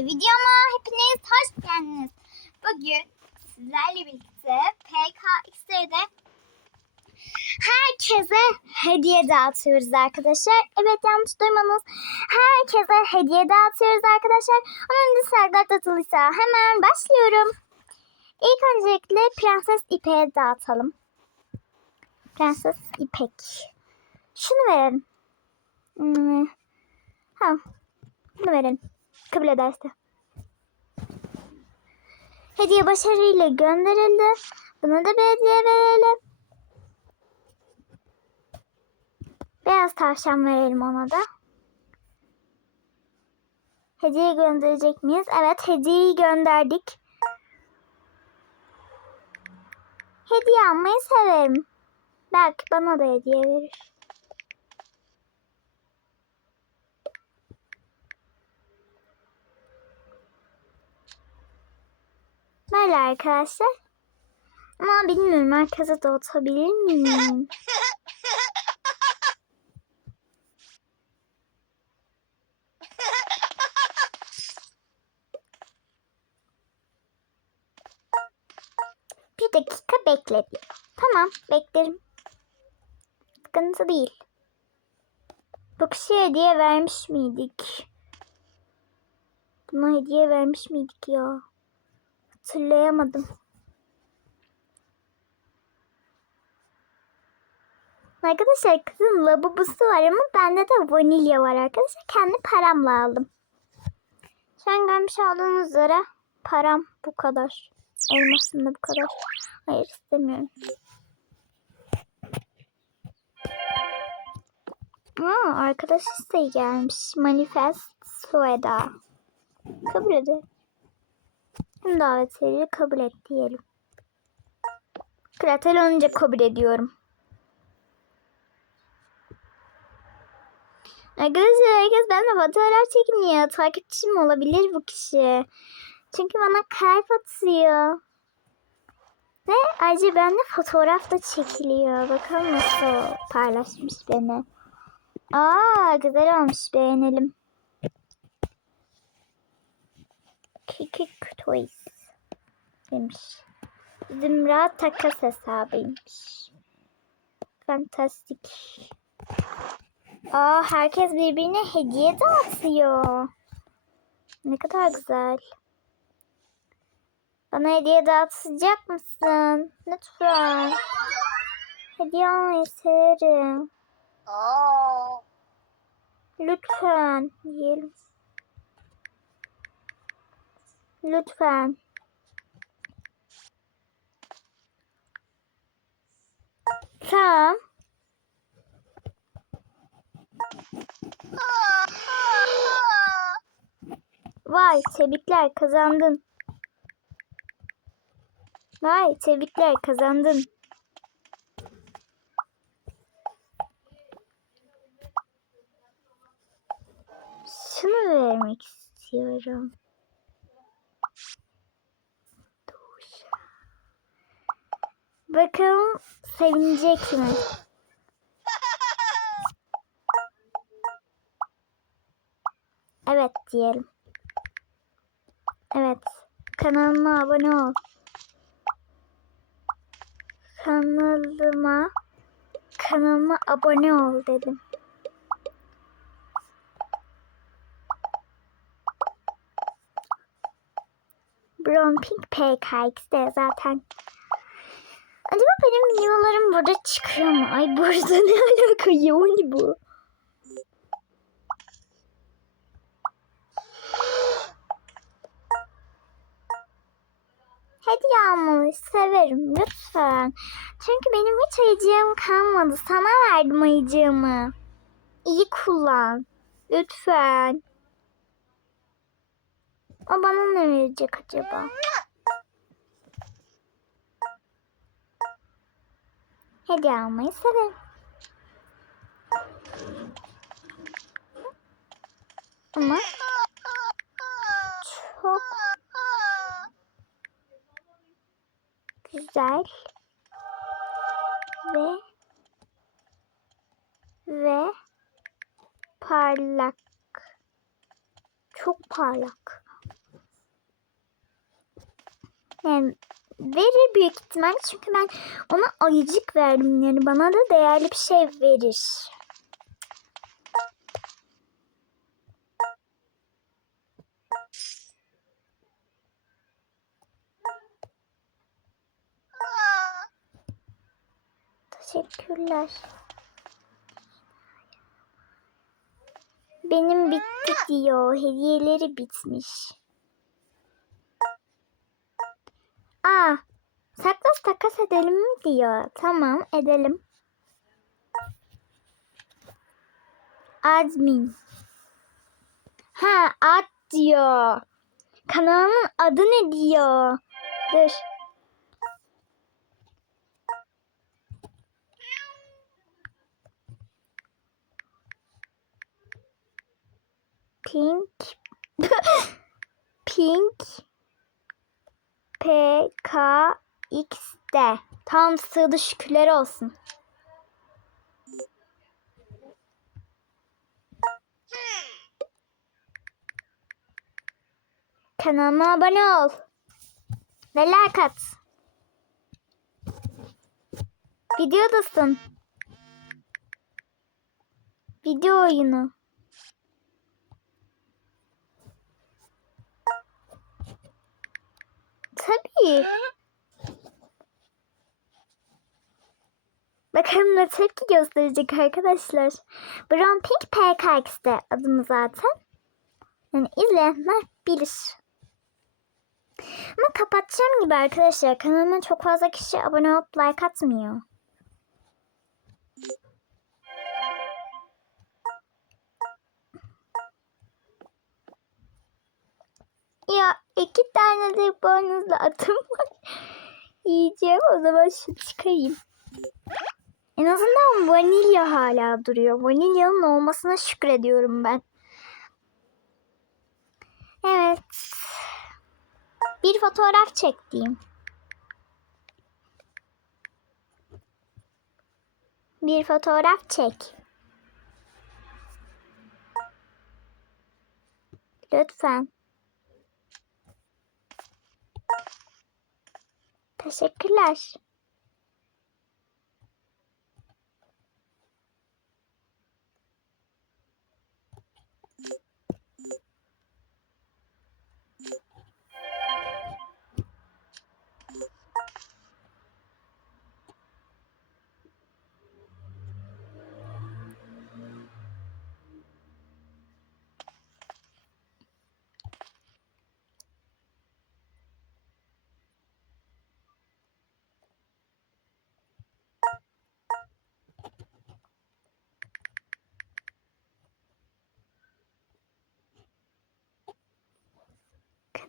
Videoma hepiniz hoş geldiniz. Bugün sizlerle birlikte PKX'de herkese hediye dağıtıyoruz arkadaşlar. Evet yanlış duymadınız. Herkese hediye dağıtıyoruz arkadaşlar. Onun listede atılıysa hemen başlıyorum. İlk öncelikle Prenses İpek'e dağıtalım. Prenses İpek. Şunu verelim. Hmm. Ha. Bunu verelim. Kabul ederse. Hediye başarıyla gönderildi. Buna da bir hediye verelim. Beyaz tavşan verelim ona da. Hediye gönderecek miyiz? Evet hediyeyi gönderdik. Hediye almayı severim. Belki bana da hediye verir. Böyle arkadaşlar. Ama bilmiyorum merkeze dağıtabilir miyim? Bir dakika bekle. Tamam beklerim. Sıkıntı değil. Bu hediye vermiş miydik? Buna hediye vermiş miydik ya? Hatırlayamadım. Arkadaşlar kızın lavabosu var ama bende de vanilya var arkadaşlar. Kendi paramla aldım. Şu an görmüş olduğunuz üzere param bu kadar. Elmasım da bu kadar. Hayır istemiyorum. Aa, arkadaş isteği gelmiş. Manifest Sueda. Kabul edelim. Tüm davetleri kabul et diyelim. Kratel olunca kabul ediyorum. Arkadaşlar herkes benimle fotoğraf çekiniyor. Takipçim olabilir bu kişi. Çünkü bana kalp atıyor. Ve ayrıca benimle fotoğraf da çekiliyor. Bakalım nasıl paylaşmış beni. Aa güzel olmuş beğenelim. Kikik Toys demiş. Zümra takas hesabıymış. Fantastik. Aa herkes birbirine hediye dağıtıyor. Ne kadar güzel. Bana hediye dağıtacak mısın? Lütfen. Hediye almayı severim. Lütfen diyelim. Lütfen. Tamam. Vay tebrikler kazandın. Vay tebrikler kazandın. Şunu vermek istiyorum. Bakalım sevinecek mi? Evet diyelim. Evet. Kanalıma abone ol. Kanalıma kanalıma abone ol dedim. Bromping PKX'de zaten. Acaba benim videolarım burada çıkıyor mu? Ay burada ne alaka yoğun bu. Hediye almayı severim lütfen. Çünkü benim hiç ayıcığım kalmadı. Sana verdim ayıcığımı. İyi kullan. Lütfen. O bana ne verecek acaba? Hediye almayı severim. Ama çok güzel ve ve parlak. Çok parlak. Yani verir büyük ihtimal çünkü ben ona ayıcık verdim yani bana da değerli bir şey verir. Teşekkürler. Benim bitti diyor. Hediyeleri bitmiş. Aa, saklas takas edelim mi diyor. Tamam edelim. Admin. Ha ad diyor. Kanalın adı ne diyor? Dur. Pink. Pink. P K X D. Tam sığdı şükürler olsun. Kanalıma abone ol. Ve like at. Videodasın. Video oyunu. Tabii. Ne tepki gösterecek arkadaşlar. Brown Pink PKX'de adımı zaten. Yani izleyenler bilir. Ama kapatacağım gibi arkadaşlar. Kanalıma çok fazla kişi abone olup like atmıyor. Ya iki tane de boynuzlu atım var. Yiyeceğim o zaman şu çıkayım. En azından vanilya hala duruyor. Vanilyanın olmasına şükrediyorum ben. Evet. Bir fotoğraf çektiğim. Bir fotoğraf çek. Lütfen. Teşekkürler.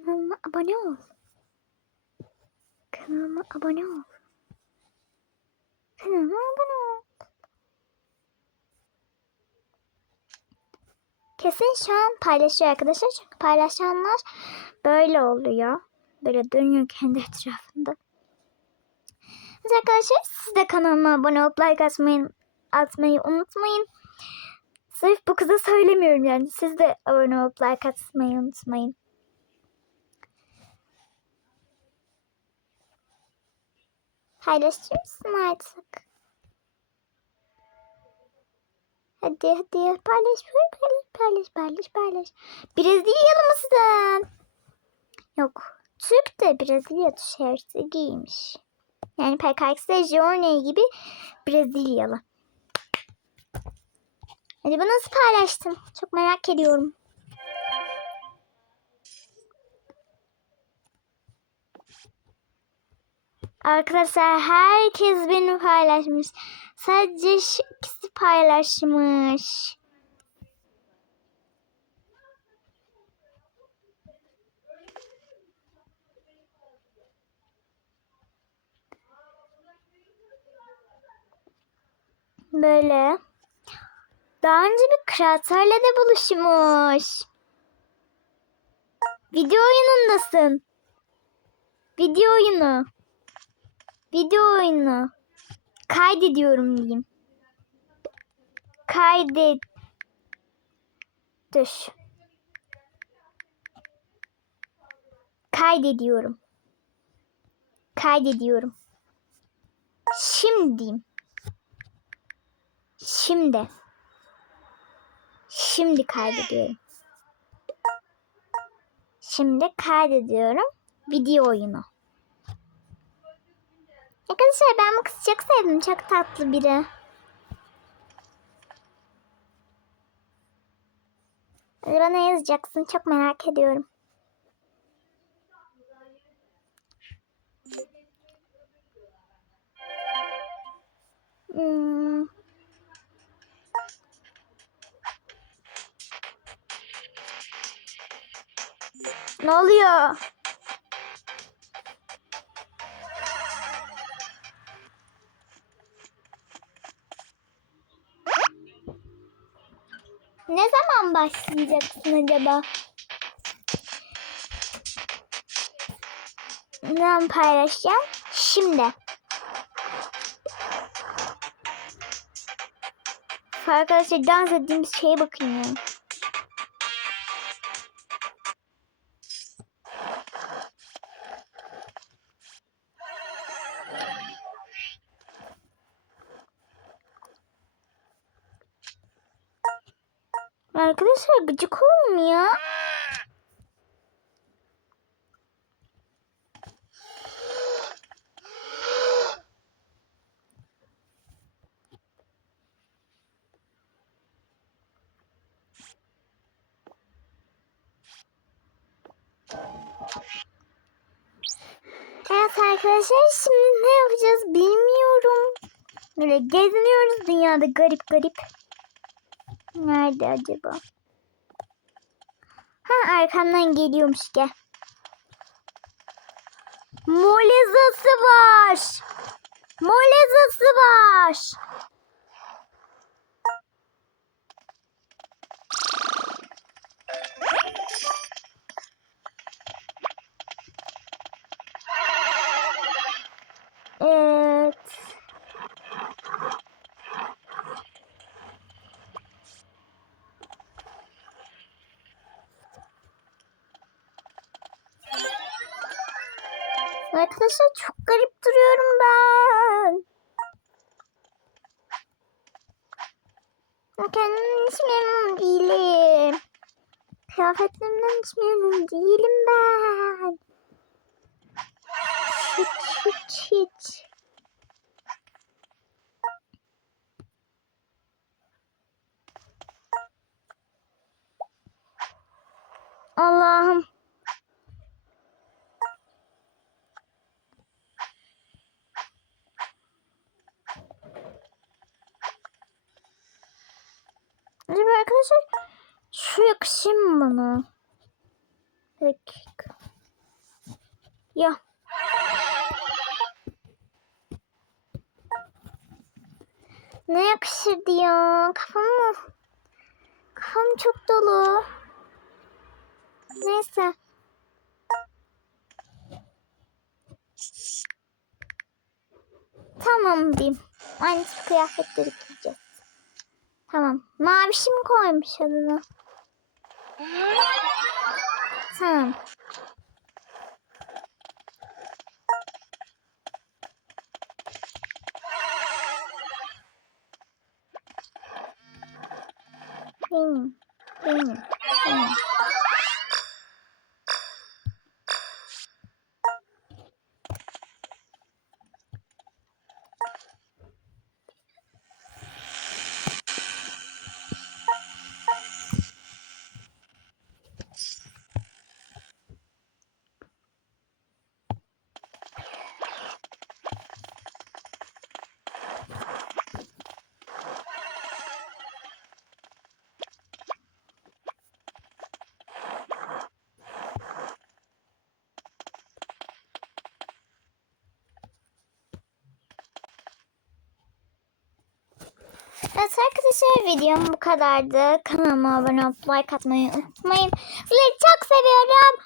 Kanalıma abone ol. Kanalıma abone ol. Kanalıma abone ol. Kesin şu an paylaşıyor arkadaşlar. Çünkü paylaşanlar böyle oluyor. Böyle dönüyor kendi etrafında. Evet arkadaşlar siz de kanalıma abone olup like atmayı, atmayı unutmayın. Sırf bu kıza söylemiyorum yani. Siz de abone olup like atmayı unutmayın. Paylaşır mısın artık? Hadi hadi paylaş paylaş paylaş paylaş paylaş. Brezilyalı mısın? Yok. Türk de Brezilya tişörtü giymiş. Yani PKX'de Journey gibi Brezilyalı. Bu nasıl paylaştın? Çok merak ediyorum. Arkadaşlar herkes beni paylaşmış. Sadece ikisi paylaşmış. Böyle. Daha önce bir kreatörle de buluşmuş. Video oyunundasın. Video oyunu. Video oyunu. Kaydediyorum diyeyim. Kaydet. Düş. Kaydediyorum. Kaydediyorum. Şimdi. Şimdi. Şimdi kaydediyorum. Şimdi kaydediyorum. Video oyunu. Arkadaşlar ben bu kızı çok sevdim. Çok tatlı biri. Acaba ne yazacaksın? Çok merak ediyorum. Hmm. Ne oluyor? Başlayacaksın acaba? Ne zaman paylaşacağım? Şimdi. Arkadaşlar dans ettiğimiz şeye bakın ya. Arkadaşlar şimdi ne yapacağız bilmiyorum. Böyle geziniyoruz dünyada garip garip. Nerede acaba? Ha arkamdan geliyormuş gel. Molezası var. Molezası var. Evet. Arkadaşlar çok garip duruyorum ben. Kendimden hiç memnun değilim. Kıyafetlerimden hiç memnun değilim ben. Hiç hiç hiç. Allah'ım. Acaba arkadaşlar şu yakışır mı bana? Dakika. Ya. Ne yakışırdı ya? Kafam mı? Kafam çok dolu. Neyse. Tamam diyeyim. Aynı kıyafetleri giyeceğiz. Tamam. Mavişim koymuş adını. Tamam. Benim. Benim. Benim. Evet arkadaşlar videom bu kadardı. Kanalıma abone olup like atmayı unutmayın. Sizleri çok seviyorum.